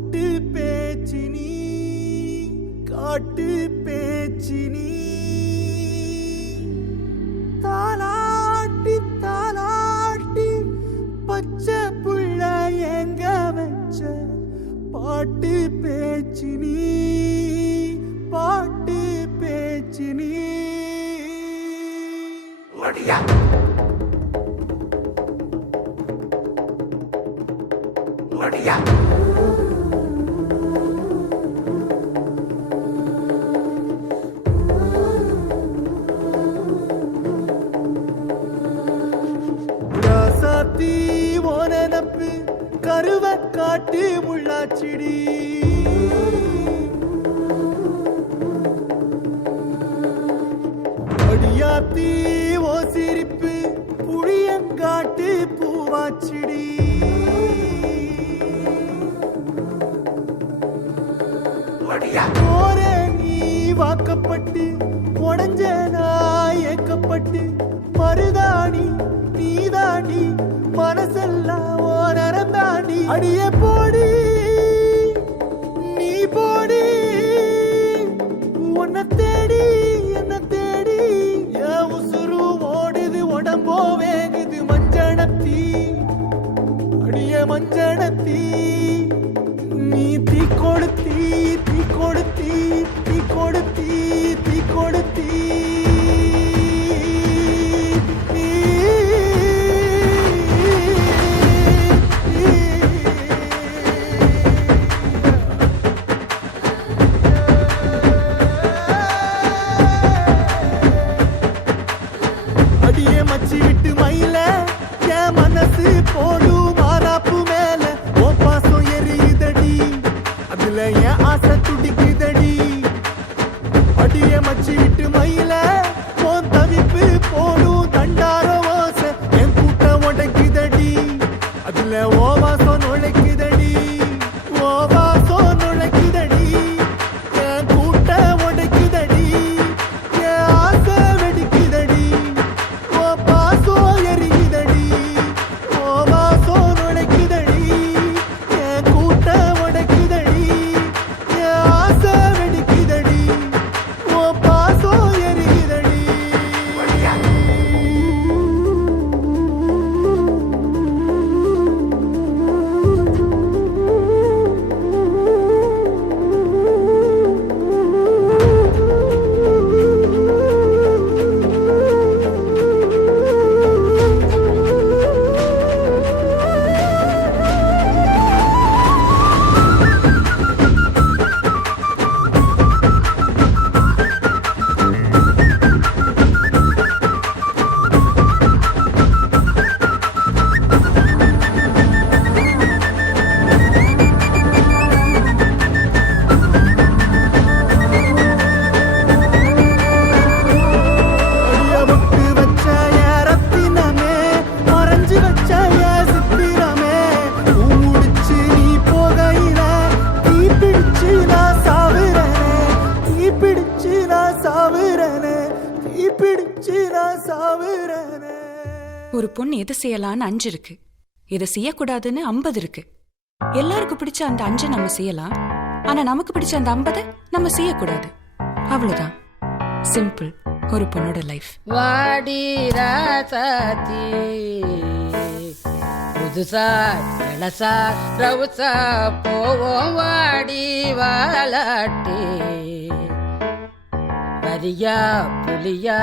காட்டு பேச்சினி காட்டு பேச்சினி தாலாட்டி தாலாட்டி பச்சை புள்ள எங்க வச்ச பாட்டு பேச்சினி பாட்டு பேச்சினி ஒடியா ஒடியா ராசாத்தி ஓனனப்பு கருவ காட்டு முள்ளாச்சிடி அடியாத்தி ஓ சிரிப்பு புளியங்காட்டு பூவாச்சிடி போரே நீ வாக்கப்பட்டு உடஞ்ச நாய் ஏக்கப்பட்டு மருதாணி நீதாண்டி மனசெல்லாம் ஓ நரந்தாண்டி அடியே போடி நீ போடி உன்னை தேடி என்ன தேடி என் உசுரு ஓடுது உடம்போ வேகுது மஞ்சனத்தி அடியே மஞ்சனத்தி நீ தீ கொடுத்தி தீ கொடுத்தி தீ கொடுத்தி தீ கொடுத்தி அடியே மச்சி விட்டு மயில என் மனசு போடும் மாறாப்பு மேல ஓ பாசம் எரியுதடி அதுல என் ஆசை துடிக்குதடி அடியே மச்சி விட்டு மயில போன் தவிப்பு போடும் தண்டார ஓசை என் கூட்டம் உடைக்குதடி அதுல ஓ வாசம் நுழைக்குதடி ஓ வாசம் நுழைக்குதடி என் கூட்டம் உடைக்குதடி என் ஆசை வெடிக்குதடி ஓ பாசம் எரிக்குதடி ஓ வாசம் நுழைக்குதடி என் கூட்டம் உடைக்குதடி என் ஆசை வெடிக்குதடி ஓ பாசம் எரிக்குதடி அடியபட்டு வச்ச என் ரத்தினமே மறைஞ்சு வச்ச என் சித்திரமே பூ முடிச்சு நீ போகையில தீ பிடிச்சு நான் சாவுறனே தீ பிடிச்சு நான் சாவுறனே தீ பிடிச்சு நான் சாவுறனே ஒரு பொண்ணு எது செய்யலான்னு 5 இருக்கு, எதை செய்யக்கூடாதுன்னு 50 இருக்கு. எல்லாருக்கும் பிடிச்ச அந்த 5 நம்ம செய்யலாம், ஆனா நமக்கு பிடிச்ச அந்த 50 நம்ம செய்யக்கூடாது. அவ்வளவுதான், சிம்பிள் ஒரு பொண்ணோட லைஃப். வாடி ராசாத்தி புதுசா இளசா ரவுசா போவோம் வாடி வாலாட்டி வரியா புலியா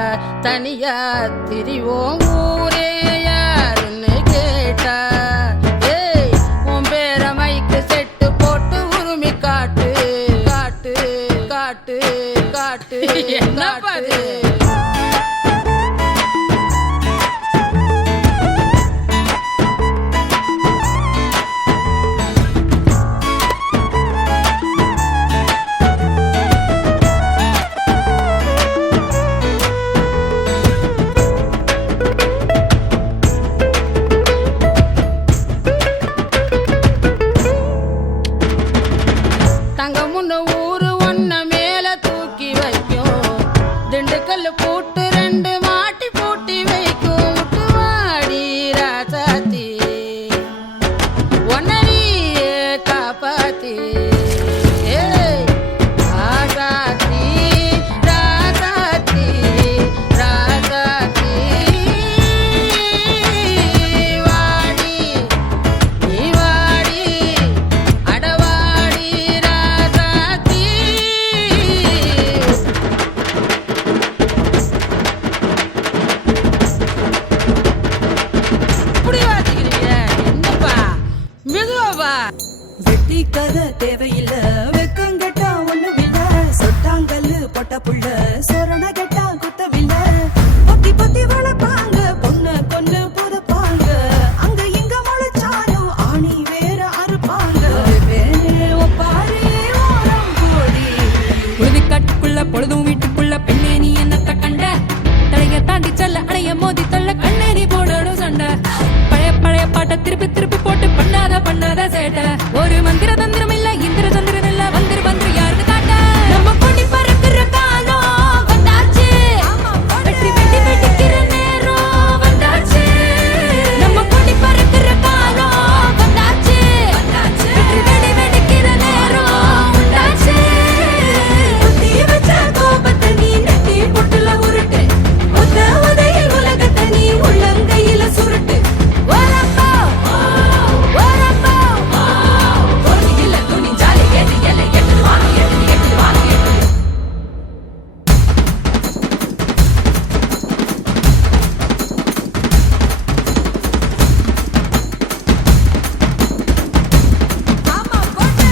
தனியா திரிவோம் ஊரே யாருன்னு கேட்டா ஏய் உன் பேர மைக்கு செட்டு போட்டு உருமி காட்டு காட்டு காட்டு காட்டு என்ன பாரு வா. வெட்டி கதை தேவையில்ல, வெக்கம் கெட்டா ஒண்ணும் இல்ல. சொட்டாங்கல்லு பொட்ட புள்ள, சொரண கெட்டா குத்தவில்ல. பொத்தி பொத்தி வளர்ப்பாங்க, பொண்ணு கொண்டு புதப்பாங்க. அங்க இங்க முளைச்சாலும் ஆணி வேற அறுப்பாங்க. வேறே ஒப்பாரி ஓரம் போடி. உழுதிக்காட்டுக்குள்ள பொழுதும் வீட்டுக்குள்ள பெண்ணே நீ என்னத்த கண்ட தடைய தாண்டி செல்ல அடைய மோதி தள்ள கண்ணே நீ போடணும் சண்டை பழைய பழைய பாட்டை திருப்பி திருப்பி போட்டு பண்ணாத சேட்டை ஒரு மந்திர தந்திரம் இல்ல இந்திர சந்திரன் இல்ல வந்துரு வந்துரு யாருக்கு காட்ட நம்ம கொடி பறக்குற காலம் வந்தாச்சு வெட்டி வெட்டி வெட்டிக்கிற நேரம் வந்தாச்சு நம்ம கொடி பறக்குற காலம் வந்தாச்சு வெட்டி வெட்டி வெட்டிக்கிற நேரம் வந்தாச்சு புத்தி வச்ச கோபத்தை நீ நெத்தி பொட்டுல உருட்டு. ஒத்த உதையில் உலகத்தை நீ உள்ளங்கையில சுருட்டு. வரப்போ வரப்போ பொறியில துணி ஜாலி எது எல்லை எட்டு வாங்க எட்டு வாங்க எட்டு ஆமா போட்டு.